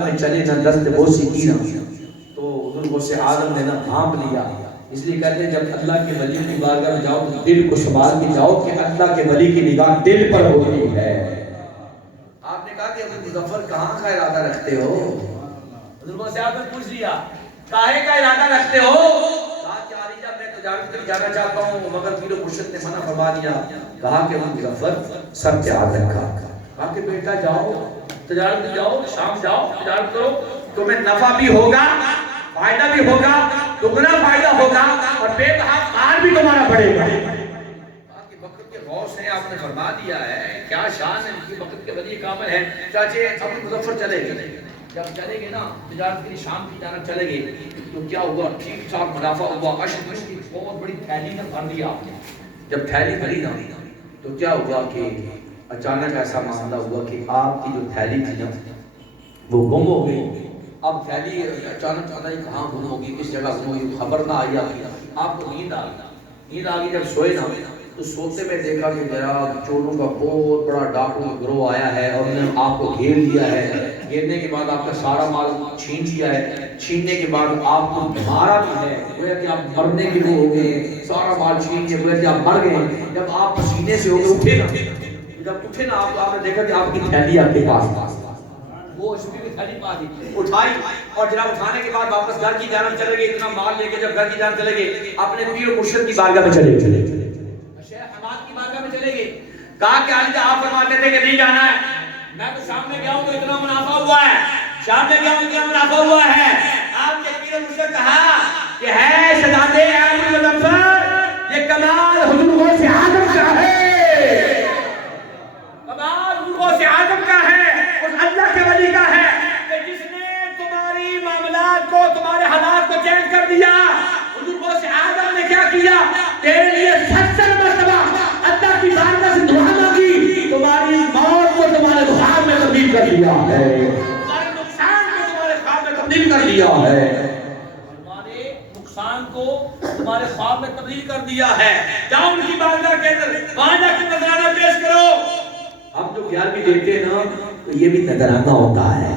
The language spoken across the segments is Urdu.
میں چلے نہ دست بوسی کی نہ تو حضور غوث اعظم نے نہ بھانپ لیا. اس لیے کہتے ہیں جب اللہ کے ولی کی بارگاہ میں جاؤ تو دل کو سنبھال کے جاؤ کہ اللہ کے ولی کی نگاہ دل پر ہوتی ہے. آپ نے کہا کہ ابو مظفر کہاں کا ارادہ رکھتے ہو؟ حضور غوث اعظم نے پوچھ لیا کاہے کا ارادہ رکھتے ہو؟ کہا کہ علی جان میں تجارت کے لیے جانا چاہتا ہوں مگر پیر و مرشد نے منع فرما دیا. کہا کہ ابو مظفر سب کے یاد رکھا. کہا کہ بیٹا جاؤ تجارت میں جاؤ شام جاؤ تجارت کرو تمہیں نفع بھی ہوگا فائدہ بھی ہوگا دگنا فائدہ ہوگا اور بے کہا کار بھی تمہارا بڑھے گا. باقی وقت کے غوث نے آپ نے فرما دیا ہے کیا شان ہے ان کی وقت کے ولی کامل ہے. چاچے ابو مظفر چلے گئے جب چلے گئے نا تجارت کے لیے شام کی جانب چلے گئے تو کیا ہوا ٹھیک ٹھاک منافع ہوا. اشد کی بہت بڑی تھیلی میں بھر دیا. جب تھیلی بھری نا تو کیا ہوا کہ اچانک ایسا معاملہ ہوا کہ آپ کی جو تھیلی تھی نا وہ گم ہو گئی. اب تھیلی اچانک پتہ نہیں کہاں گم ہوگی کس جگہ گم ہوگی خبر نہ آئی. آپ کو نیند آ گئی جب سوئے نا تو سوتے میں دیکھا کہ جناب چوروں کا بہت بڑا ڈاکو گروہ آیا ہے اور انہوں نے آپ کو گھیر لیا ہے. گھیرنے کے بعد آپ کا سارا مال چھین لیا ہے. چھیننے کے بعد آپ کو مارا بھی ہے گویا کہ آپ مرنے کے وہ ہو گئے. سارا مال چھین کے گویا کہ آپ مر گئے. جب آپ پسینے سے ہو گئے اٹھے نا جب اٹھے نا آپ نے دیکھا کہ آپ کی تھیلی آپ کے پاس وہ اس میں بھی تھیلی پاس اٹھائی اور جناب اٹھانے کے بعد واپس گھر کی جانب چلے گئے. اتنا مال لے کے جب گھر کی جانب چلے گئے اپنے پیر و مرشد کی بارگاہ میں چلے گئے شیخ حماد کی بارگاہ میں چلے گئے. کہا کہ علی آپ فرماتے تھے کہ نہیں جانا ہے میں تو شام میں گیا ہوں تو اتنا منافع ہوا ہے شام میں گیا ہوں اتنا منافع ہوا ہے. آپ کے پیر و مرشد کہا کہ ہے شہزادے ابو مظفر یہ کمال حضور غوث اعظم کا ہے. کمال حضور غوث اعظم کا ہے اس اللہ کے ولی کا ہے کہ جس نے تمہاری معاملات کو تمہارے حالات کو چینج کر دیا. حضور غوث اعظم نے کیا کیا تیرے لیے 70 مرتبہ اللہ کی بارگاہ سے دعا مانگی تمہاری موت کو تمہارے خواب میں تبدیل کر دیا ہے تمہارے نقصان کو تمہارے خواب میں تبدیل کر دیا ہے تمہارے نقصان کو تمہارے خواب میں تبدیل کر دیا ہے. جاؤ ان کی بارگاہ کے اندر وہاں جا کے نذرانہ پیش کرو. ہم جو 11ویں دیتے ہیں نا تو یہ بھی نذرانہ ہوتا ہے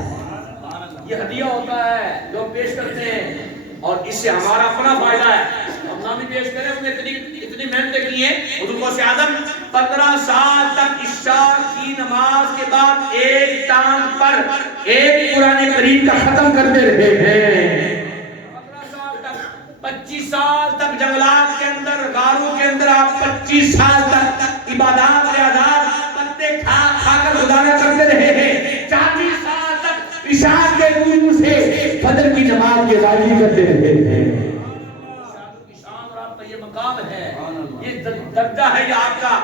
یہ ہدیہ ہوتا ہے جو ہم پیش کرتے ہیں اور اس سے ہمارا اپنا فائدہ ہے. ہم نہ بھی پیش کریں ہم نے اتنی محنت کی ہے. حضور غوث اعظم 15 سال تک عشاء کی نماز کے بعد ایک ٹانگ پر ایک قرآن کریم کا ختم کرتے رہے ہیں. 15 سال تک 25 سال تک جنگلات کے اندر غاروں کے اندر آپ 25 سال تک عبادات ریاضات پتے کھا کھا کر گزارا کرتے رہے ہیں. 40 سال تک عشاء کے وضو سے فجر کی نماز کی ادائیگی کرتے رہے ہیں. کی شان اور آپ کا یہ مقام ہے یہ درجہ ہے یہ آپ کا.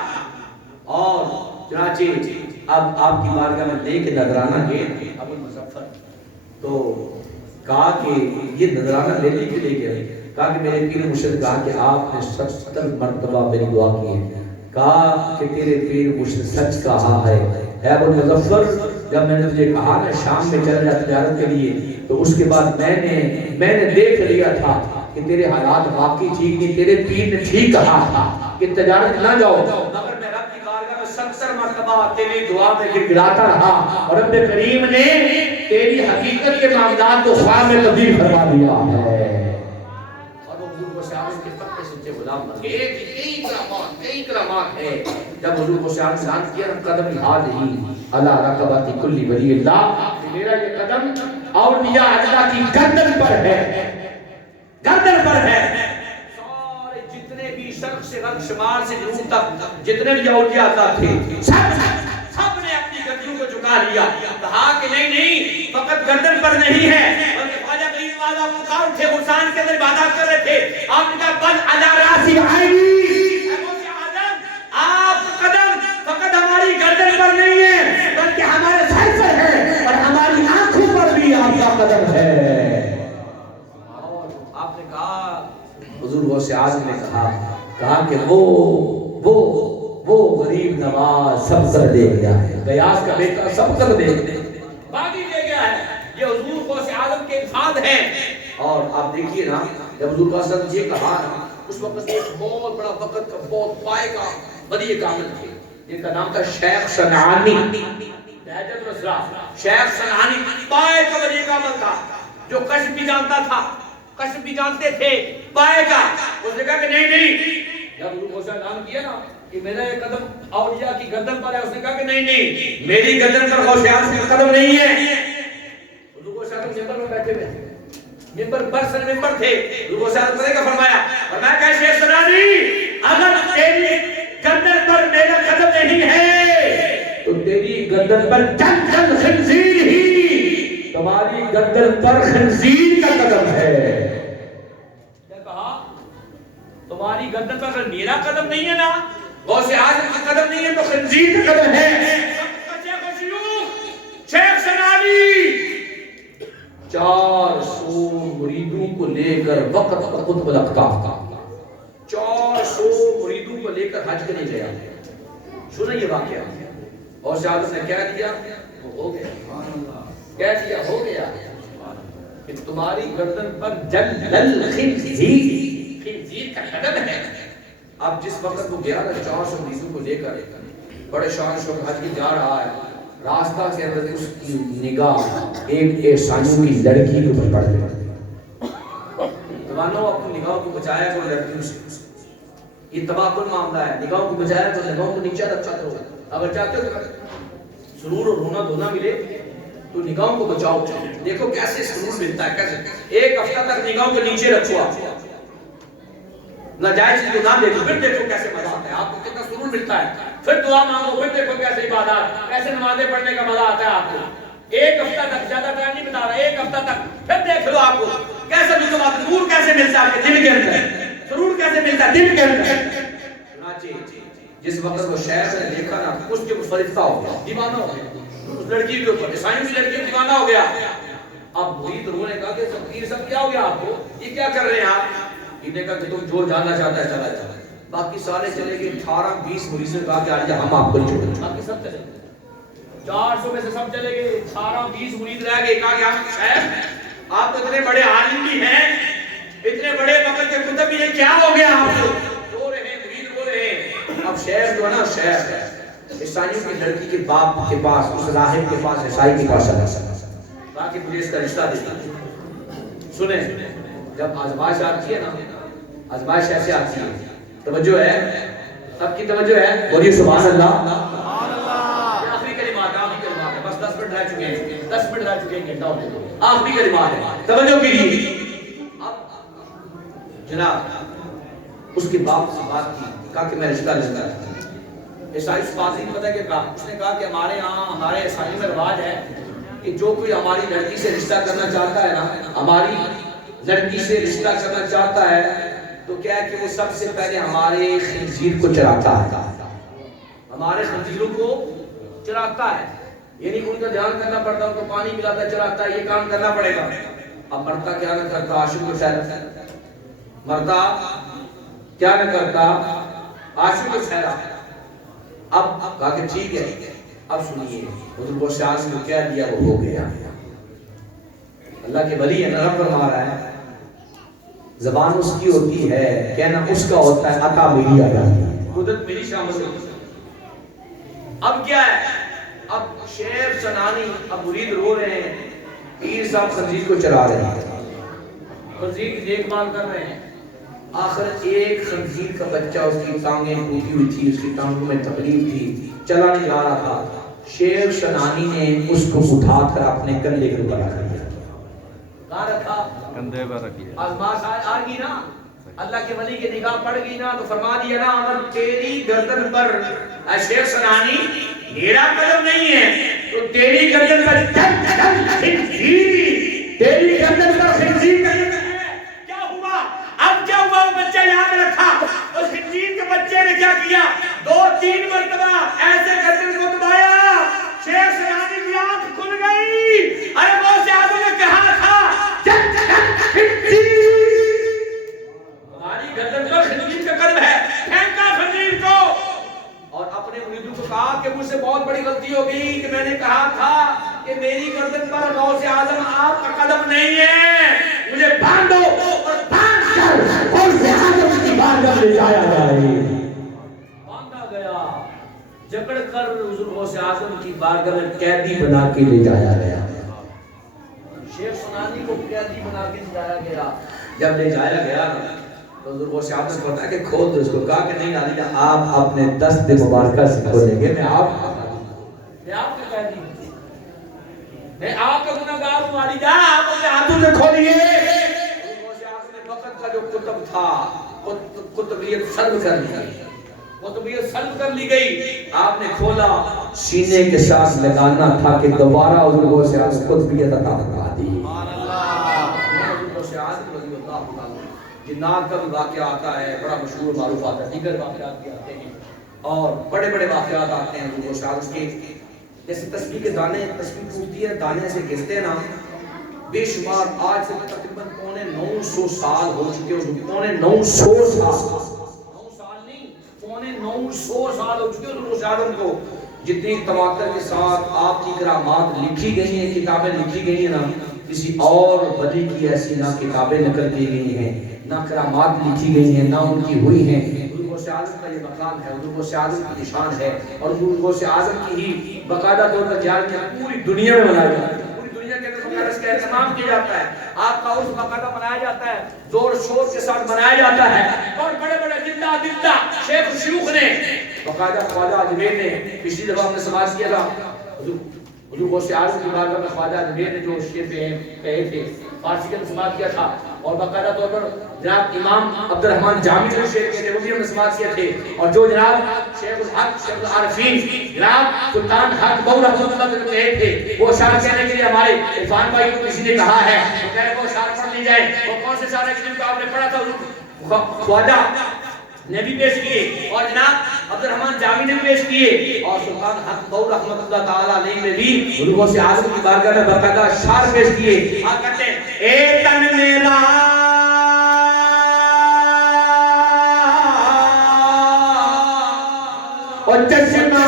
اور چنانچہ اب آپ کی بارگاہ میں لے کے نذرانہ گئے ابو مظفر تو کہا کہ یہ نذرانہ لینے کے لیے گئے. کہا کہ میرے پیر مرشد کہا کہ آپ نے 70 مرتبہ میری دعا کی ہے. کہا کہ تیرے پیر مرشد سچ کہا ہے اے ابو مظفر جب میں نے تجھے کہا نا شام میں چل جا تجارت کے لیے تو اس کے بعد میں نے دیکھ لیا تھا کہ تیرے حالات واقعی ٹھیک نہیں. تیرے پیر نے ٹھیک کہا تھا کہ تجارت نہ جاؤ مگر میں رب کی بارگاہ میں 70 مرتبہ تیری دعا میں گراتا رہا اور رب کریم نے تیری حقیقت کے معاملات کو خواب میں تبدیل فرما دیا ہے. اور حضور غوث اعظم کے پتے سچے غلام بن گئے. کئی کرامات ہے. جب حضور غوث اعظم نے اعلان کیا قدم ہی علی رقبۃ کل ولی اللہ میرا یہ قدم اولیاء اللہ کی گردن پر ہے گردن پر ہے. سارے جتنے بھی شرق سے غرب شمال سے جنوب تک جتنے بھی اولیاء اللہ تھے سب نے اپنی گردنوں کو جھکا لیا. کہا کہ نہیں فقط گردن پر نہیں ہے بلکہ خواجہ غریب والا پکار اٹھے غرسان کے اندر عبادت کر رہے تھے. آپ نے کہا بل علی راسی عینی آپ قدم فقط ہماری گردن پر نہیں ہے بلکہ ہمارے سر پر ہے اور ہماری آنکھوں پر بھی آپ کا قدم ہے. اور آپ نے کہا حضور غوث اعظم نے کہا کہ وہ غریب نواز سب کر دے گیا ہے. غیاث کا بیٹا سب کر دے باقی دے گیا ہے. یہ حضور غوث اعظم کے الفاظ ہیں. اور آپ دیکھیے نا جب حضور غوث اعظم یہ کہا نا اس وقت ایک بہت بڑا وقت کا بہت پائے کا ولی کامل تھے جن کا نام تھا شیخ صنعانی. لہجۃ الاسرار شیخ سنانی پائے کا ولی کا عمل تھا جو کشف بھی جانتا تھا، کشف بھی جانتے تھے پائے کا. اس نے کہا کہ نہیں نہیں، جب حضور کو اعلان کیا نا کہ میرا یہ قدم اولیاء کی گردن پر ہے، اس نے کہا کہ نہیں نہیں، میری گردن پر غوث اعظم کا قدم نہیں ہے. حضور کو ممبر میں بیٹھے ہوئے تھے، ممبر پر سر ممبر تھے. حضور کو پتہ کیا فرمایا؟ فرمایا کہ شیخ سنانی اگر تیری گردن پر میرا قدم نہیں ہے تو تیری گردن پر چند خنزیر ہی، تمہاری گردن پر خنزیر کا قدم ہے. کیا کہا؟ تمہاری گردن پر میرا قدم نہیں ہے نا، غوث اعظم کا قدم نہیں ہے تو خنزیر کا قدم ہے. شیخ سنانی 400 مریدوں کو لے کر وقت قطب الاقطاب کا 400 مریدوں کو لے کر حج کرنے گیا. سنیں یہ واقعہ. اور شاہد نے کہہ دیا ہو گیا، کہہ دیا ہو گیا کہ تمہاری گردن پر جل خنزیر کا قدم ہے. اب جس وقت وہ گیا 400 مریدوں کو لے کر بڑے شان شوق حج کی جا رہا ہے، راستہ کے اندر اس کی نگاہ ایک عیسائیوں کی لڑکی کے اوپر پڑ گئی. زبانوں اپنی نگاہوں کو بچایا کرو لڑکیوں سے. یہ تباکل معاملہ ہے. نگاہوں کو بچایا کرو، نگاہوں کو نیچے رکھا کرو. اگر چاہتے ہو کہ سرور اور رونا دھونا ملے تو نگاہوں کو بچاؤ. دیکھو کیسے سرور ملتا ہے، کیسے ایک ہفتہ تک نگاہوں کو نیچے رکھو. آپ ناجائز چیز کو نہ دیکھو، پھر دیکھو کیسے مزہ آتا ہے. آپ کو کتنا سرور ملتا ہے. پھر دعا مانگو، پھر دیکھو کیسے عبادات، کیسے نمازیں پڑھنے کا مزہ آتا ہے آپ کو. ایک ہفتہ تک، زیادہ ٹائم نہیں بتا رہا، ایک ہفتہ تک پھر دیکھ لو آپ کو کیسے سرور کیسے ملتا ہے دل کے اندر. سرور کیسے ملتا ہے دل کے اندر. جس وقت وہ شیخ نے دیکھا نا، اس کے اوپر فرشتہ ہو گیا، دیوانہ ہو گیا. اس لڑکی کے اوپر، عیسائیوں کی لڑکی دیوانہ ہو گیا. اب مرید روح نے کہا کہ فقیر صاحب کیا ہو گیا آپ کو، یہ کیا کر رہے ہیں آپ؟ یہ نے کہا کہ تم جو جاننا چاہتا ہے چلا جا. باقی سارے چلے گئے. 18-20 مریض نے کہا کہ آج ہم آپ کو چھوڑیں گے. باقی سب چلے گئے. 400 میں سے سب چلے گئے. 18-20 مرید رہ گئے. کہا کہ آپ شیخ آپ تو اتنے بڑے عالم بھی ہیں، اتنے بڑے وقت کے کتب بھی ہیں، کیا ہو گیا آپ کو؟ رو رہے ہیں مرید، رو رہے ہیں. اب شیخ جو ہے نا، شیخ عیسائیوں کی لڑکی کے باپ کے پاس، اس راہب کے پاس، عیسائی کے پاس چلا کہا کہ مجھے اس کا رشتہ دیتا. سنیں، جب آزمائش آتی ہے نا، آزمائش ایسے آتی ہے، توجہ ہے، سب کی توجہ ہے، بولیے سبحان اللہ. آخری کلمات، آخری کلمات ہے، بس 10 منٹ رہ چکے ہیں، 10 منٹ رہ چکے ہیں، گھنٹہ ہونے دو. آخری کلمات ہے، توجہ کیجیے. اب جناب اس کے باپ سے بات کی، کہا کہ میں رشتہ لیتا ہوں. عیسائی اس بات نہیں پتا کہ کہا، اس نے کہا کہ ہمارے یہاں، ہمارے عیسائی میں رواج ہے کہ جو کوئی ہماری لڑکی سے رشتہ کرنا چاہتا ہے نا، ہماری لڑکی سے رشتہ کرنا چاہتا ہے تو کیا ہے کہ وہ سب سے پہلے ہمارے خنزیر کو چراتا ہے، ہمارے خنزیروں کو چراتا ہے. یعنی ان کا دھیان کرنا پڑتا ہے، ان کو پانی پلاتا ہے، چراتا ہے، یہ کام کرنا پڑے گا. اب مرتا کیا نہ کرتا، عاشق کو سہرا. مرتا کیا نہ کرتا، عاشق کو سہرا. اب کہا کہ ٹھیک ہے. اب سنیے حضور کو شاہ نے کیا دیا، وہ ہو گیا. اللہ کے ولی ہے، نرم فرما رہا ہے. زبان اس کی ہوتی ہے، کہنا اس کا ہوتا ہے، عطا میری آ جاتی ہے، قدرت میری شامل ہوتی ہے. اب کیا ہے، اب شیخ سنانی، اب مرید رو رہے ہیں، پیر صاحب خنزیر کو چرا رہے ہیں، خنزیر کی دیکھ بھال کر رہے ہیں. آخر ایک خنزیر کا بچہ، اس کی ٹانگیں ٹوٹی ہوئی تھی، اس کی ٹانگوں میں تکلیف تھی، چلا نہیں جا رہا تھا. شیخ سنانی نے اس کو اٹھا کر اپنے کندھے کے اوپر رکھ دیا. کہاں رکھا؟ کندھے پر رکھا. آزمائش آ گئی نا، اللہ کے ولی کی نگاہ پڑ گئی نا، تو فرما دیا نا، اگر تیری گردن پر اے شیخ سنانی میرا قدم نہیں ہے تو تیری گردن پر تیری گردن پر خنزیر کا قدم ہے. کیا ہوا؟ اب کیا ہوا؟ وہ بچہ یاد رکھا، اس خنزیر کے بچے نے کیا کیا، 2-3 مرتبہ ایسے گردن کو دبایا. شیخ سنانی کی آنکھ کھل گئی. ارے غوث اعظم نے کہا تھا ہماری گردن پر خنزیر کا قدم ہے، پھینکا خنزیر کو. اور اپنے مریدوں کو کہا کہ مجھ سے بہت بڑی غلطی ہو گئی کہ میں نے کہا تھا کہ میری گردن پر غوث کر حضور غوث اعظم کی بارگاہ میں قیدی بنا کے لے جایا گیا. شیخ سنانی کو قیدی بنا کے لے جایا گیا. جب لے جایا گیا تو حضور غوث اعظم نے بتایا کہ کھول دو اس کو. کہا کہ نہیں علی جان آپ اپنے دست مبارکہ سے کھولیں گے, میں آپ کے قیدی ہوں, میں آپ کا گناہگار ہوں علی جان, آپ اپنے ہاتھوں سے کھولیے. حضور غوث اعظم نے وقت کا جو کتب تھا کتبیت سلب کر لی, کتبیت سلب کر لی گئی. آپ نے کھولا, سینے کے ساتھ لگانا تھا کہ دوبارہ حضور غوث اعظم کتبیت عطا فرما دی. حضور غوث اعظم رضی اللہ عنہ جنات کا بھی واقعہ آتا ہے, بڑا مشہور معروف آتا ہے, دیگر واقعات بھی آتے ہیں اور بڑے بڑے واقعات آتے ہیں حضور غوث اعظم کے. جیسے تسبیح کے دانے, تسبیح ٹوٹتی ہے دانے سے گرتے ہیں نا, بے شمار آج سے تقریباً 950 سال ہو چکے ہیں, 950 سال, 9 سال نہیں 950 سال ہو چکے ہیں حضور غوث اعظم کو. جتنی تواتر کے ساتھ آپ کی کرامات لکھی گئی ہیں, کتابیں لکھی گئی ہیں نا, کسی اور ولی کی ایسی نہ کتابیں نقل کی گئی ہیں, نہ کرامات لکھی گئی ہیں, نہ ان کی ہوئی ہیں. حضور غوث اعظم کا یہ مقام ہے, حضور غوث اعظم کی نشان ہے, اور حضور غوث اعظم کی ہی باقاعدہ طور پر جاریہ پوری دنیا میں منایا جاتا ہے. پوری دنیا کے اندر اس کا اہتمام کیا جاتا ہے. آپ کا عرس باقاعدہ منایا جاتا ہے, زور شور کے ساتھ منایا جاتا ہے, اور بڑے بڑے زندہ دلدہ شیخ شیوخ نے باقاعدہ خواجہ اجمیر نے, پچھلی دفعہ ہم نے سماعت کیا تھا حضور غوث اعظم کی بارگاہ میں خواجہ اجمیر نے جو شعر کہے تھے, فارسی کے سماعت کیا تھا, اور باقاعدہ طور پر جناب امام عبد الرحمن جامی نے شعر کہے تھے, وہ بھی ہم نے سماعت کیے تھے. اور جو جناب شیخ الحق شیخ العارفین جناب سلطان حق بہو رحمۃ اللہ علیہ کہے تھے, وہ اشعار کہنے کے لیے ہمارے عرفان بھائی کو کسی نے کہا ہے, وہ کہہ رہے وہ اشعار پڑھ لی جائے. وہ کون سے اشعار ہیں جن کو آپ نے پڑھا تھا؟ خواجہ نے بھی پیش کیے, اور جناب عبد الرحمن جامی نے بھی پیش کیے, اور سلطان حق بہو رحمۃ اللہ تعالیٰ علیہ نے بھی حضور غوث اعظم کی بارگاہ میں باقاعدہ اشعار پیش کیے. آپ کہتے ہیں اے تن میرا اور چشمہ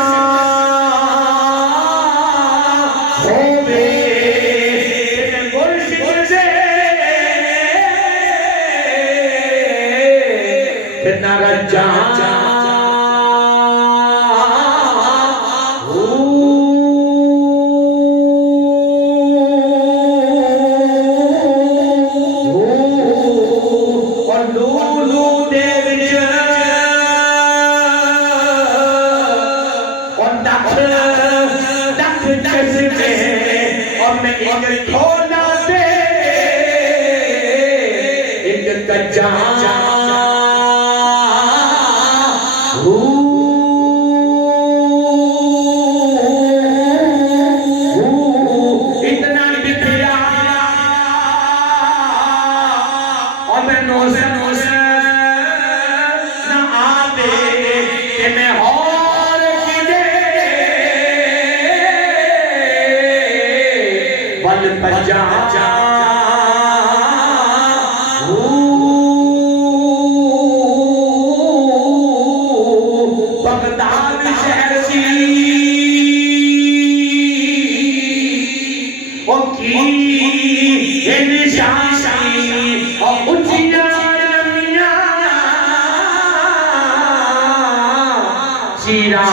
ہوے مرشد سے نہ رجا میرا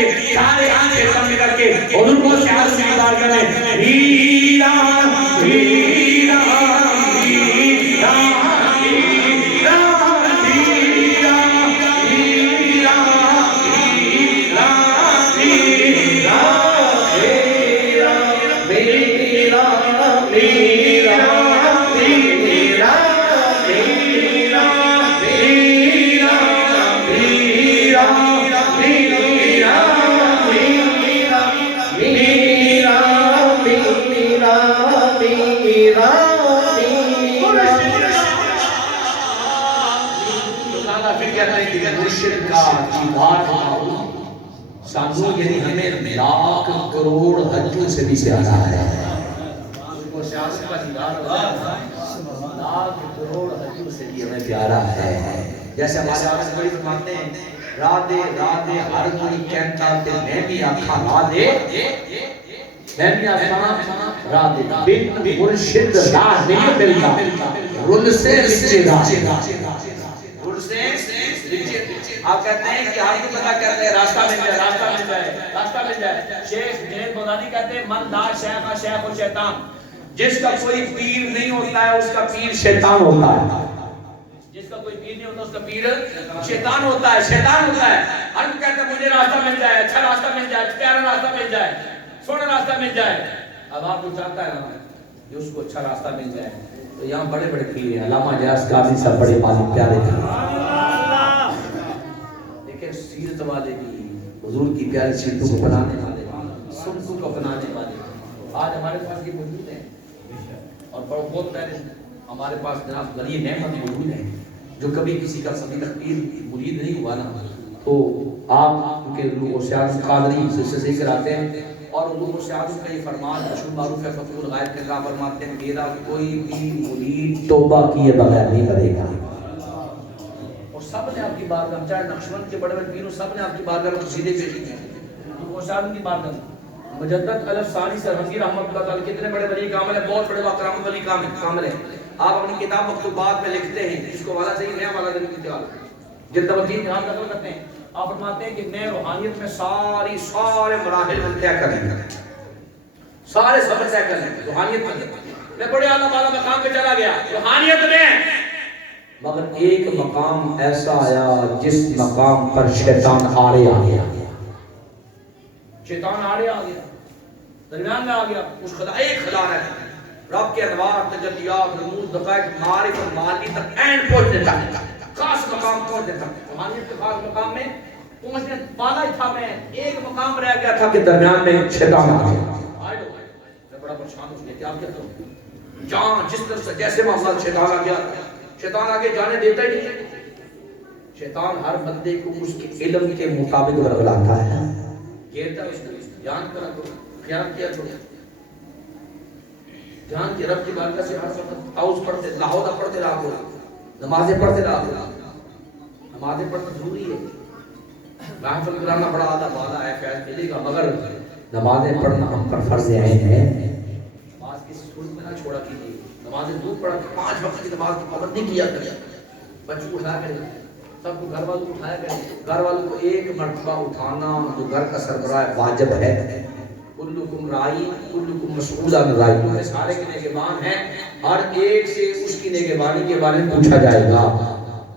لیے سارے آنکھیں بند کر کے حضور کو شہادت کی بارگاہ میں میرا میرا میرا سانو یعنی ہمیں لاکھ کروڑ حجوں سے بھی زیادہ ہے لاکھ کروڑ حجوں سے بھی ہمیں پیارا ہے جیسے ہمارے آواز بڑی فرماتے ہیں رادے رادے ہر کوئی کہتا کہ میں بھی آکھا رادے میں بھی آکھا رادے بن مرشد راہ نہیں ملتا رل سے رچے رل سے آپ کہتے ہیں کہ آپ کو پتا کرتے ہیں راستہ مل جائے راستہ مل جائے راستہ مل جائے شیخ جنید بغدادی کہتے ہیں من لا شیخ شیخ و شیطان جس کا کوئی پیر نہیں ہوتا ہے اس کا پیر شیطان ہوتا ہے جس کا کوئی پیر نہیں ہوتا اس کا پیر شیطان ہوتا ہے شیطان ہوتا ہے ہر کوئی کہتا ہے مجھے راستہ مل جائے اچھا راستہ مل جائے پیارا راستہ مل جائے سونا راستہ مل جائے اب آپ کو چاہتا ہے نا کہ اس کو اچھا راستہ مل جائے تو یہاں بڑے بڑے پیر ہیں علامہ جیاز قاضی صاحب بڑے پالی پیارے پیر سیرت والے بھی حضور کی پیاری سیرتوں کو بنانے والے سنتوں کو بنانے والے آج ہمارے پاس یہ موجود ہیں اور بہت پہلے ہمارے پاس جناب غنی نعمت موجود ہیں جو کبھی کسی کا صدی تقدیر مرید نہیں ہوا نا تو آپ کیونکہ غوث اعظم قادری سے ذکر آتے ہیں اور غوث اعظم کا یہ فرمان مشہور معروف ہے فتح الغائب کے اللہ فرماتے ہیں میرا کوئی بھی مرید توبہ کیے بغیر نہیں کرے گا سب نے آپ کی بارگاہ چاہے نقشبند کے بڑے بڑے پیروں سب نے آپ کی بارگاہ میں قصیدے پیش کیے ہیں غوث اعظم کی بارگاہ مجدد الف ثانی سرحندی رحمۃ اللہ تعالی کتنے بڑے ولی کامل ہیں بہت بڑے کرامت ولی کامل ہیں آپ اپنی کتاب مکتوبات میں لکھتے ہیں جس کو والا صحیح نیا والا دل کی تیار جلد وکیل جہاں نقل کرتے ہیں آپ فرماتے ہیں کہ میں روحانیت میں سارے مراحل میں طے کر لیں سارے سبق طے کر لیں روحانیت میں بڑے اعلیٰ والا مقام پہ چلا گیا روحانیت میں مگر ایک مقام ایسا آیا جس مقام پر شیطان آڑے آ گیا شیطان آڑے آ گیا درمیان میں آ گیا اس خدا ایک خدا ہے رب کے انوار تجلیات رموز دقائق معارف اور معانی تک این پہنچ دیتا خاص مقام پہنچ دیتا روحانیت کے خاص مقام میں پہنچنے والا ہی تھا میں ایک مقام رہ گیا تھا کہ درمیان میں شیطان آ گیا میں بڑا پریشان ہوں کیا کہتا ہوں جان جس طرح سے جیسے معاملہ شیطان آ گیا شیطان آگے جانے دیتا ہی نہیں شیطان ہر بندے کو اس کے علم کے مطابق ورگلاتا ہے کہتا ہے اس کو جان کرا کرو خیال کیا کرو جان کے رب کی بارگاہ سے ہر وقت تعوذ پڑھتے لاہورہ پڑھتے رہا کرو نمازیں پڑھتے رہا کرو نمازیں پڑھنا ضروری ہے محفل کرانا بڑا آدھا بالا ہے فیض ملے گا مگر نمازیں پڑھنا ہم پر فرض عین ہے نماز کی صورت میں نہ چھوڑا کیجیے نمازیں دور پڑھا کہ 5 وقت کی نماز کی پابندی کیا کریں بچوں کو اٹھایا کریں سب کو گھر والوں کو اٹھایا کریں گھر والوں کو ایک مرتبہ اٹھانا جو گھر کا سربراہ واجب ہے کلکم رائی کلکم مسئول عن رائی تمہیں سارے کے نگہبان ہیں ہر ایک سے اس کی نگہبانی کے بارے میں پوچھا جائے گا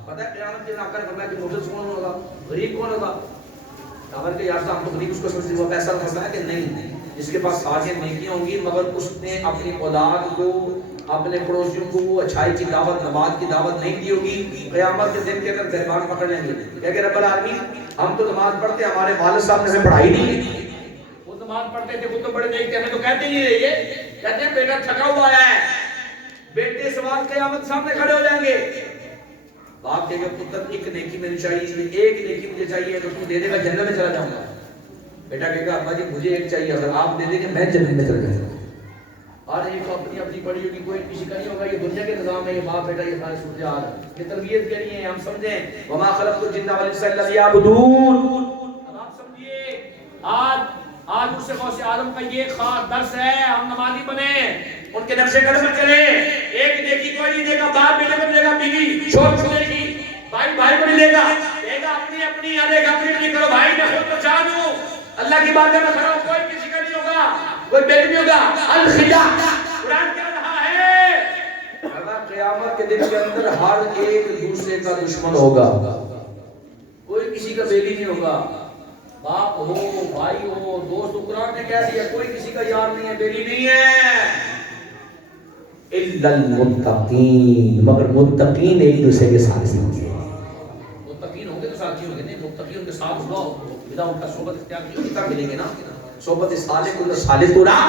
پتہ ہے قیامت کے دن آ کر فرمایا کہ مفلس کون ہوگا غریب کون ہوگا خبر کہ یار صاحب تو غریب اس کو سمجھتے وہ پیسہ مسئلہ ہے کہ نہیں جس کے پاس ساری نیکیاں ہوں گی مگر اس نے اپنی اولاد کو اپنے پڑوسیوں کو وہ اچھائی کی دعوت نماز کی دعوت نہیں دی ہوگی قیامت کے دن کے اندر گریبان پکڑ لیں گے کہ رب العالمین ہم تو نماز پڑھتے ہیں ہمارے والد صاحب نے ہمیں پڑھائی نہیں وہ نماز پڑھتے تھے وہ تو بڑے نیک تھے ہمیں تو کہتے نہیں رہیے کہتے ہیں بیٹا تھکا ہوا ہے بیٹے سوال قیامت سامنے کھڑے ہو جائیں گے باپ کہے گا پتر ایک نیکی مجھے چاہیے ایک نیکی مجھے چاہیے تو تو دے دے گا جنت میں چلا جاؤں گا بیٹا کہے گا ابا جی مجھے ایک چاہیے اگر آپ دے دیں گے میں جنت میں چلا جاؤں گا اور ایک اپنی اپنی پڑھی ہوگی کوئی کسی کا نہیں ہوگا یہ دنیا کے نظام ہے یہ باپ بیٹا یہ سارے صورتحال یہ تربیت کے لیے ہم سمجھیں وما خلقت الجن والانس الا لیعبدون اب آپ سمجھیے آج اس سے غوث اعظم کا یہ خاص درس ہے ہم نمازی بنے ان کے نقشے قدم پر چلے ایک نیکی کوئی نہیں دے گا باپ بیٹے کو دے گا بیوی شوہر کو دے گی بھائی بھائی کو نہیں دے گا اپنی اپنی ارے اپنی کرو بھائی میں خود پہچان ہوں اللہ کی بارگاہ میں کھڑا ہو کوئی کسی کا نہیں ہوگا, کوئی بیٹھ نہیں ہوگا. الخلا قرآن کہہ رہا ہے قیامت کے دن کے اندر ہر ایک دوسرے کا دشمن ہوگا, کوئی کسی کا بیلی نہیں ہوگا. باپ ہو, بھائی ہو, دوست ہو, قرآن نے کہہ دیا کوئی کسی کا یار نہیں ہے, بیلی نہیں ہے. الا المتقین, مگر متقین ایک دوسرے کے ساتھی ہوں گے. متقین ہوں گے تو ساتھی ہوں گے, نہیں متقین کے ساتھ ہوا بنا ان کا صحبت اختیار کی کتاب ملیں گے نا. صحبت صالح کو صالح تورا,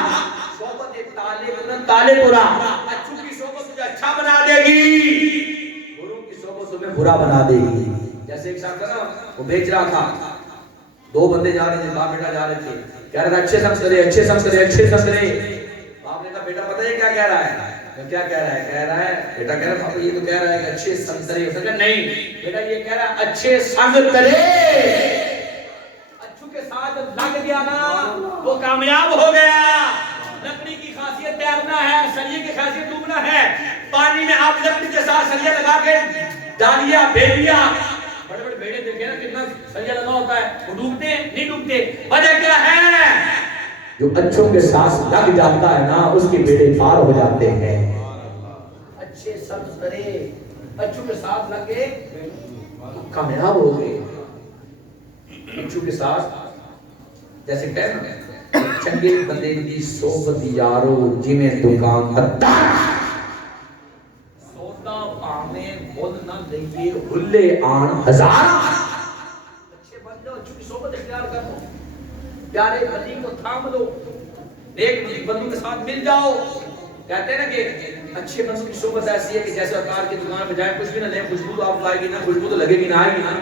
صحبت طالب تورا. اچھو کی صحبت تجھے اچھا بنا دے گی, بروں کی صحبت تمہیں برا بنا دے گی. جیسے ایک شخص تھا نا, وہ بیچ رہا تھا, دو بندے جا رہے تھے, باپ بیٹا جا رہے تھے, کہہ رہا تھا اچھے سمجھ کرے, اچھے سمجھ کرے, اچھے سمجھ کرے. باپ نے کہا بیٹا پتہ ہے کیا کہہ رہا ہے؟ کیا کہہ رہا ہے؟ کہہ رہا ہے بیٹا, کہہ رہا ہے یہ تو کہہ رہا ہے کہ اچھے سمجھ کرے. اس نے کہا نہیں بیٹا, یہ کہہ رہا ہے اچھے سمجھ کرے. اچھو کے ساتھ لگ گیا نا وہ کامیاب ہو گیا. لکڑی کی خاصیت تیرنا ہے, سلیے کی خاصیت ڈوبنا ہے. پانی میں آپ لکڑی کے ساتھ سلیہ لگا کے ڈالیا, بھیڑیا, بڑے بڑے بھیڑے دیکھیں نا کتنا سلیہ لگا ہوتا ہے, وہ ڈوبتے ہیں نہیں ڈوبتے. وجہ کیا ہے؟ جو اچھوں کے ساتھ لگ جاتا ہے نا اس کے بیڑے پار ہو جاتے ہیں. اچھے سمجھ کرے, اچھوں کے ساتھ لگ کے کامیاب ہو گئے. اچھوں کے ساتھ جیسے کہنا چنگے بندے دی صحبت یارو جویں دکان دار, سودا پاویں مول نہ لئیے ہلے آن ہزار. اچھے بن جاؤ, اچھی صحبت اختیار کر لو, پیارے بندی کو تھام لو, نیک بندوں کے ساتھ مل جاؤ. کہتے ہیں نا کہ اچھے بندوں کی صحبت ایسی ہے کہ جیسے اکار کی دکان پہ جائیں کچھ بھی نہ لیں, خوشبو تو آپ کو آئے گی نا, خوشبو تو لگے گی نہ, آئے گی نا.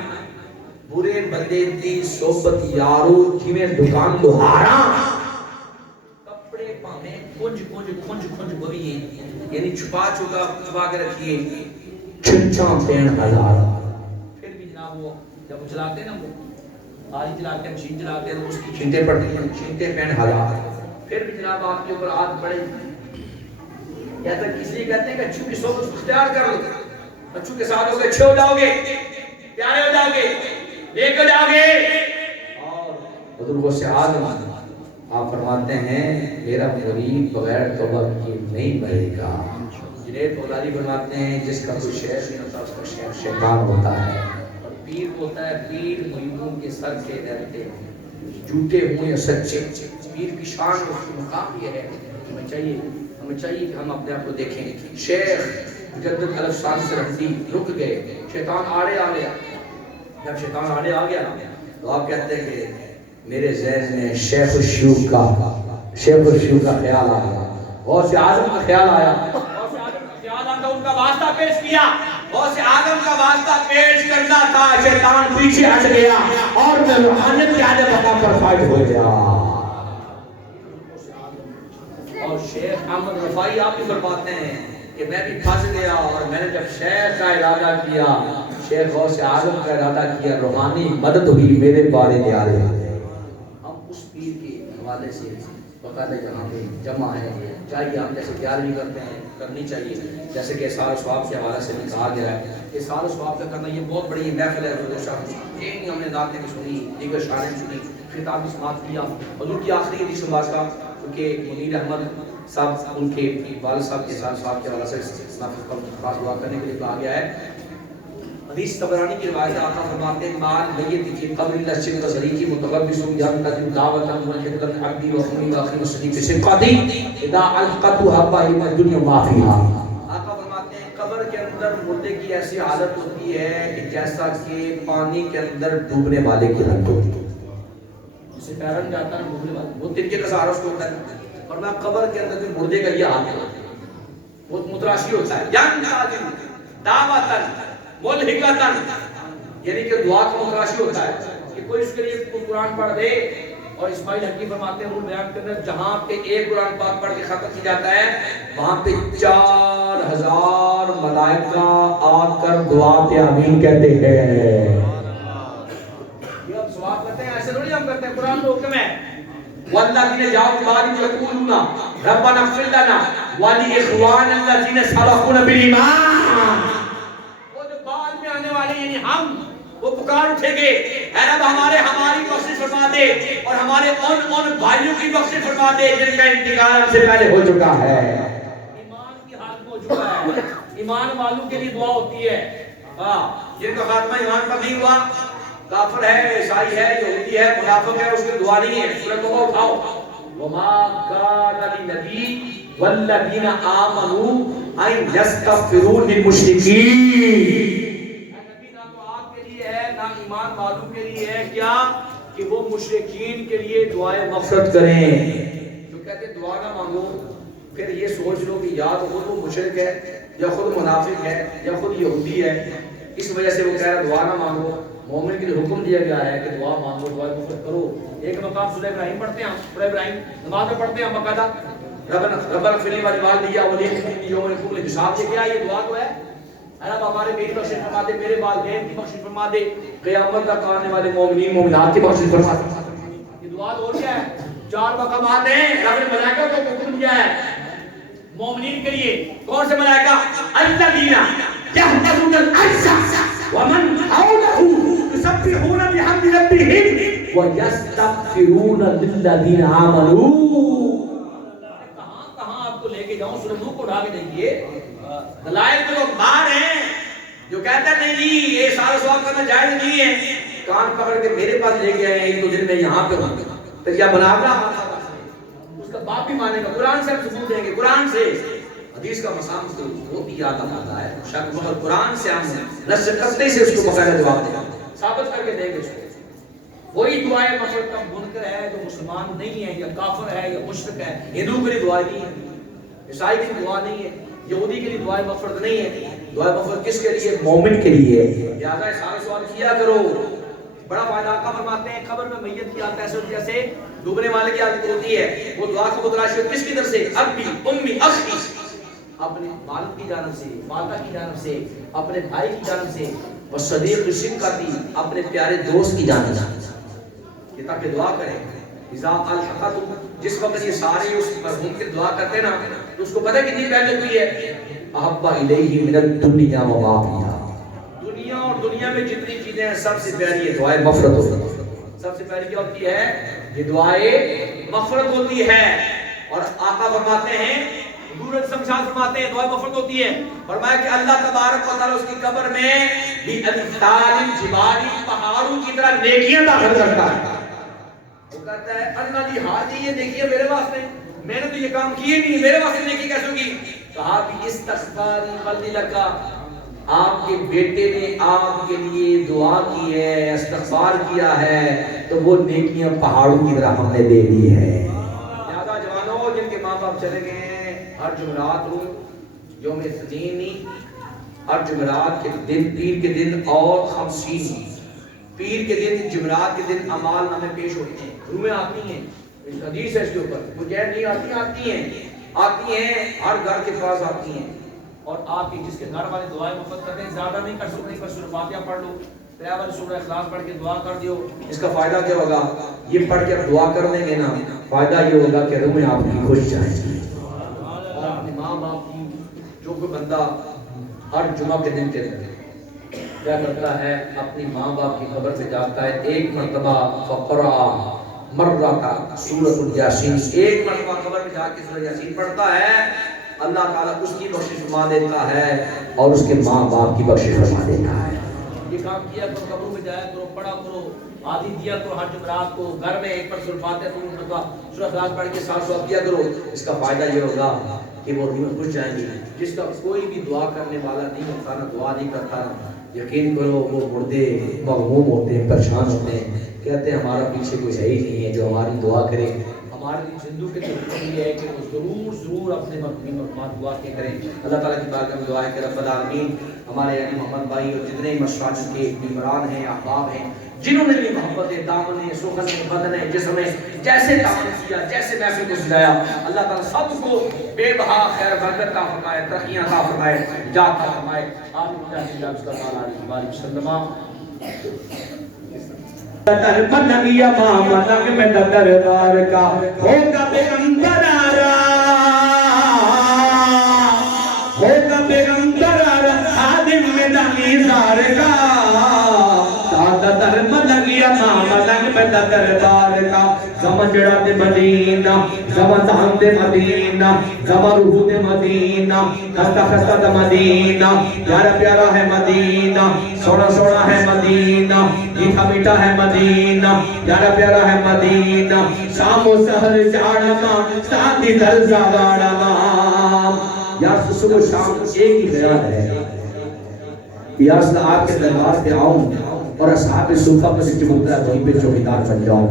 برے بندے دی صحبت یارو جویں دکان لوہارا, کپڑے پاویں کنج کنج کنج کنج بوئیے, یعنی چھپا کے رکھیے, چھنچاں پین ہزار. پھر بھی جناب وہ جب چلاتے نا, وہ آری چلاتے ہیں, مشین چلاتے ہیں, اس کی چھینٹیں پڑتی ہیں, چھینٹیں پین ہزار. پھر بھی جناب آپ کے اوپر ہاتھ پڑے. یا تک اس لیے کہتے ہیں کہ اچھو کی صحبت اختیار کر لو, اچھو کے ساتھ ہوگے اچھے ہو جاؤ گے, پیارے ہو جاؤ گے, نیک ہو جاؤ گے. اور بزرگوں سے آدم آپ فرماتے ہیں میرا مرید بغیر توبہ کی نہیں مرے گا. جنید بغدادی فرماتے ہیں جس کا کوئی شیخ نہیں ہوتا اس کا شیخ شیطان ہوتا ہے, اور پیر ہوتا ہے پیر مریدوں کے سر کے رہتے جھوٹے ہوں یا سچے. پیر کی شان اور اس کی مقام یہ ہے, ہمیں چاہیے کہ ہم اپنے آپ کو دیکھیں. شیخ مجدد الف سال سے رہتی رک گئے, شیطان آڑے آ گیا. جب شیطان آڑے آ گیا تو آپ کہتے ہیں کہ میرے ذہن میں شیخ الشیوخ کا خیال آیا, غوث سے اعظم کا خیال آیا. غوث سے اعظم کا خیال آتا, ان کا واسطہ پیش کیا. غوث سے اعظم کا واسطہ پیش کرنا تھا, شیطان پیچھے ہٹ گیا اور میں روحانیت کے اعلی مقام پر فائز ہو گیا. اور شیخ احمد رفاعی آپ بھی فرماتے ہیں کہ میں بھی پھنس گیا, اور میں نے جب شیخ کا ارادہ کیا, شیخ غوث اعظم کا ارادہ کیا, روحانی مدد ہوئی میرے بارے نیارے. ہم اس پیر کے حوالے سے باقاعدہ جہاں پہ جمع ہے, چاہیے ہم جیسے گیارہویں کرتے ہیں کرنی چاہیے, جیسے کہ احسان و ثواب کے حوالے سے بھی کہا گیا ہے. احسان و ثواب کا کرنا یہ بہت بڑی محفل ہے. ایک ہم نے دعوتیں سنی, دیگر شاعریں سنی, خطاب سماعت کیا. حضور کی آخری حدیث مبارکہ کا کیونکہ منیر احمد صاحب ان کے والد صاحب کے احسان صاحب کے حوالے سے خاص دعا کرنے کے لیے کہا گیا ہے. حدیث طبرانی کی روایت آقا فرماتے ہیں مال میت کی قبر اللہ شکر ذریعی متقبس جان قدیم دعوتا منحبتا عبدی و خمی و اخیم صدیق صدقاتی اذا القتو حبا ہی من دنیا ما فیہا. آقا فرماتے ہیں قبر کے اندر مردے کی ایسی حالت ہوتی ہے کہ جیسا کہ پانی کے اندر ڈوبنے والے کی حالت ہوتی ہے. جسے پیرن جاتا ہے ڈوبنے والے وہ تنکے کا سہارا اس کو ہوتا ہے. فرمایا قبر کے اندر جو مردے کا یہ حال ہے بہت متراشی ہوتا ہے. یعنی دعوتاً ملحقتاً, یعنی کہ دعا کا متراشی ہوتا ہے کہ کوئی اس کے لیے قرآن پڑھ دے. اور اسماعیل حقی فرماتے ہیں بیان کے اندر جہاں پہ ایک قرآن پاک پڑھ کے ختم کی جاتا ہے وہاں پہ 4000 ملائکہ آ کر دعا پہ آمین کہتے ہیں. یہ ہم سواب کرتے ہیں, ایسے تھوڑی ہم کرتے ہیں. قرآن تو حکم ہے والذین جاءوا من بعدهم یقولون ربنا اغفر لنا ولإخواننا الذین سبقونا بالایمان. وہ جو بعد میں آنے والے یعنی ہم, وہ پکار اٹھیں گے اے رب ہماری بخشش فرما دے اور ہمارے ان بھائیوں کی بخشش فرما دے جن کا انتقال سے پہلے ہو چکا ہے۔ ایمان کی حالت ہو چکا ہے، ایمان والوں کے لیے دعا ہوتی ہے، جن کا خاتمہ ایمان پر نہیں ہوا، کافر ہے، عیسائی ہے، یہودی ہے، منافق ہے، اس کی دعا نہیں ہے۔ سورۃ توبہ اٹھاؤ، وما کان للنبی والذین آمنوا ان یستغفروا للمشرکین۔ نہ تو آپ کے لیے ہے نہ ایمان والوں کے لیے ہے کیا کہ وہ مشرکین کے لیے دعائیں مغفرت کریں۔ جو کہتے ہیں دعا نہ مانگو، پھر یہ سوچ لو کہ یا تو خود وہ مشرک ہے یا خود منافق ہے یا خود یہودی ہے، اس وجہ سے وہ کہہ رہا دعا نہ مانگو۔ مومن کے لیے حکم دیا گیا ہے کہ دعا مانگو، دعا مغفرت کرو۔ ایک مقام سورہ ابراہیم پڑھتے ہیں ہم، سورہ ابراہیم نماز میں پڑھتے ہیں ہم باقاعدہ، ربنا اغفر لی ولوالدی وللمؤمنین یوم یقوم الحساب۔ یہ کیا یہ دعا تو ہے، اے رب ہمارے میری بخشش فرما دے، میرے والدین کی بخشش فرما دے، قیامت تک آنے والے مومنین مومنات کی بخشش فرما دے۔ یہ دعا تو کیا ہے، چار مقامات ہیں رب نے ملائکہ کو حکم دیا ہے مومنین کے لیے۔ کون سے ملائکہ؟ الذین یحفظون العرش ومن حولہ یسبحون بحمد ربہم ویستغفرون للذین آمنوا۔ کہاں آپ کو لے کے جاؤں، سورہ نوح کو اٹھا کے دیکھیے۔ دلائل تو باہر ہیں جو کہتا ہے نہیں جی یہ سارا سوال کرنا جائز نہیں ہے، کان پکڑ کے میرے پاس لے کے آئے ایک دو دن میں یہاں پہ ہوں تو کیا بنا رہا اس کا باپ بھی مانے گا۔ قرآن سے ہم ثبوت دیں گے، قرآن سے حدیث کا مسام بہت ہی یاد آتا ہے شک، مگر قرآن سے ہم نص کرتے سے اس کو بقاعدہ جواب دیں گے، ثابت کر کے دیں گے اس کو۔ وہی دعائیں مغفرت کا منکر ہے جو مسلمان نہیں ہے یا کافر ہے یا مشرک ہے، ہندو کے لیے دعا نہیں ہے، عیسائی کے لیے دعا نہیں ہے، یہودی کے لیے دعائیں مغفرت نہیں ہے۔ دعائیں مغفرت کس کے لیے؟ مومن کے لیے۔ لہذا سارے سوال کیا کرو، بڑا فائدہ آقا فرماتے ہیں قبر میں میت کی حالت ایسے ہوتی ہے جیسے ڈوبنے والے کی حالت ہوتی ہے، وہ دعا قبول راشد کس کی طرف سے؟ ابی امی اخی، اپنے والد کی جانب سے، والدہ کی جانب سے، اپنے بھائی کی جانب سے، والصدیق شفقتی، اپنے پیارے دوست کی جانب سے، کہ تاکہ دعا کریں۔ اذا الحقت، جس وقت یہ سارے اس مرحوم کے دعا کرتے ہیں نا تو اس کو پتہ کتنی پہلے ہوئی ہے؟ احب الیہ من الدنیا وما فیہا، دنیا اور دنیا میں جتنی چیزیں ہیں سب سے پیاری یہ دعائیں مغفرت ہوتی ہے۔ سب سے پہلی کیا ہوتی ہے؟ یہ دعائیں مغفرت ہوتی ہے۔ اور آقا فرماتے ہیں، حضور سمجھا فرماتے ہیں دعائیں مغفرت ہوتی ہے، فرمایا کہ اللہ تبارک و تعالی اس کی قبر میں بِأَمْثَالِ الْجِبَالِ، پہاڑوں کی طرح نیکیاں داخل کرتا ہے۔ وہ کہتا ہے اللہ دی حاجی یہ نیکیاں میرے واسطے، میں نے تو یہ کام کیے نہیں، میرے واسطے نیکی کیسے ہوگی؟ کہا کہ استغفاری ولدی لکا، آپ کے بیٹے نے آپ کے لیے دعا کی ہے، استغفار کیا ہے، تو وہ نیکیاں پہاڑوں کی طرح ہم نے دے دی ہے۔ زیادہ جوانوں جن کے ماں باپ چلے گئے ہیں، ہر جمعرات رو یوم اثنین، ہر جمعرات کے دن، پیر کے دن اور خمسین، پیر کے دن جمعرات کے دن اعمال نامے پیش ہوتے ہیں، روحیں آتی ہیں، حدیث ہے اس کے اوپر، وہ جہر نہیں آتی ہیں، ہر گھر کے پاس آتی ہیں، اور آپ کی جس کے گھر والے دعائیں مفت کرتے ہیں، زیادہ نہیں کر سکتے، پر سورہ فاتحہ پڑھ لو، تیاور سورہ اخلاص پڑھ کے دعا کر دیو، اس کا فائدہ کیا ہوگا؟ یہ پڑھ کے دعا کر لیں گے نا، فائدہ یہ ہوگا کہ روحیں آپ کی خوش جائیں گی۔ اور اپنے ماں باپ کی، جو کوئی بندہ ہر جمعہ کے دن کے کیا کرتا ہے، اپنی ماں باپ کی قبر پہ جاتا ہے، ایک مرتبہ فقرا مرہ سورۃ الیاسین، ایک مرتبہ قبر پہ جا کے سورۃ یاسین پڑھتا ہے، اللہ تعالیٰ اس کی بخشش فرما دیتا ہے اور اس کے ماں باپ کی بخشش فرما دیتا ہے۔ یہ کام کیا کرو، قبروں میں جایا کرو، پڑھا کرو، آدھی دیا کرو ہر جمعرات کو، گھر میں ایک پر سورۃ فاتحہ سورۃ اخلاص پڑھ کے ساتھ ساتھ کیا کرو، اس کا فائدہ یہ ہوگا کہ وہ روح خوش جائیں گی۔ جس کا کوئی بھی دعا کرنے والا نہیں ہوتا نا، دعا نہیں کرتا نا، یقین کرو وہ مردے مغموم ہوتے ہیں، پریشان ہوتے ہیں، کہتے ہیں ہمارا پیچھے کوئی ہے ہی نہیں ہے جو ہماری دعا کرے۔ ہمارے زندوں کے لیے ہے کہ وہ ضرور اپنے مقامات دعا کے کریں۔ اللہ تعالیٰ کی بارگاہ میں دعا ہے کہ رب العالمین ہمارے علی محمد بھائی اور جتنے مساجد کے بیماران ہیں، احباب ہیں، جنہوں نے بھی محبت دامن سخن بدن جسم جیسے تعامل کیا، جیسے محفل کو سجایا، اللہ تعالیٰ سب کو بے بہا خیر برکت عطا فرمائے، ترقیاں عطا فرمائے، نجات عطا فرمائے۔ آمین یا رب العالمین۔ منگیا ماما نگ میں دربار کا ہوگا پیغمبر آرا، ہوگا پیغمبر آرا، خادم میں دمیزار کا، سادہ در منگیا دا دربار کا زمجڑا دے مدینہ زمزان دے مدینہ زمروح دے مدینہ خستہ خستہ دے مدینہ پیارا پیارا ہے مدینہ سونا سونا ہے مدینہ میٹھا میٹھا ہے مدینہ پیارا پیارا ہے مدینہ شام و سحر جاڑما ساتھی درزہ واڑما یا صبح و شام ایک ہی خیال ہے یا رسول آپ کے دربار پہ آؤں اور اصحاب صوفہ پر سے چمکتا ہے وہیں پہ چوکیدار بن جاؤں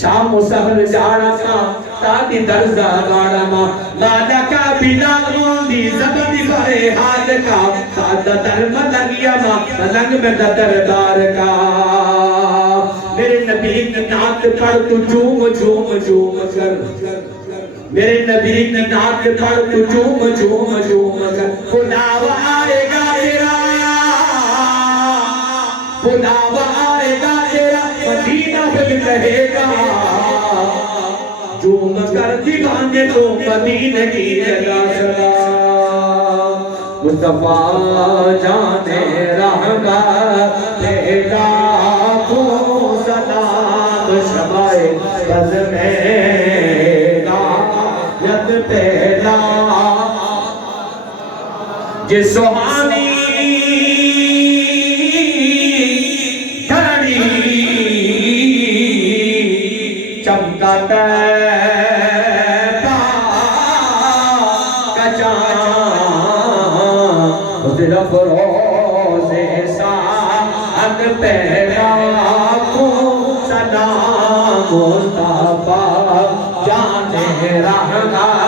شام و سحر جاڑما ساتھی درزہ واڑما مالا کا بنا موندی زبدی بھرے حال کا سادہ در ملنگ یما ملنگ میں دربار کا میرے نبی کی نعت پڑھ تو جھوم جھوم جھوم کر میرے نبی کی نعت پڑھ تو جھوم جھوم جھوم کر بلاوا آئے گا تیرا بلاوا آئے گا تیرا مدینہ پہ کہے گا جھوم کر دیوانے تو مدینہ کی جگہ چلا مصطفیٰ جانے رہگار تیرا کو سلام شبائے بز میرا ید پہلا جس سہانی گھڑی چمکا تیبا کچان صرف روز ساعت پہلا کو سلام مصطفیٰ جانے رہگار